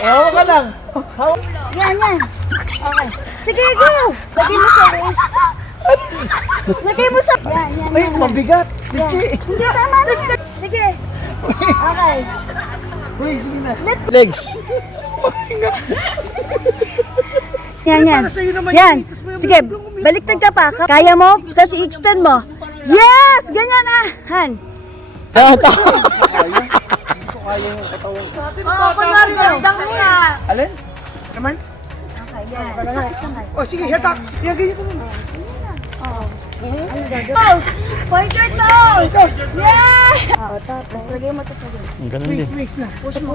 Hawak ka lang. Yan, yan. Okay. Sige, go! Lagay mo sa waist. Lagay mo sa... Yan, yan, Ay, yan. mabigat. Yan. Hindi, tama na yan. Sige. Okay. Uy, sige na. Legs. Yan, yan. Yan. Sige, baliktad ka pa. Kaya mo? Tapos i-extend mo. Yes! Ganyan ah. Han. Oo, kunwari dagdag mo nga. Alin? Naman? Okay, yan. Oh, sige, hatak. Yan, ganyan ko muna. Toes! Point your toes! Yeah! Tapos lagay mo to sa waist. Ganun din. Mix na. Push mo.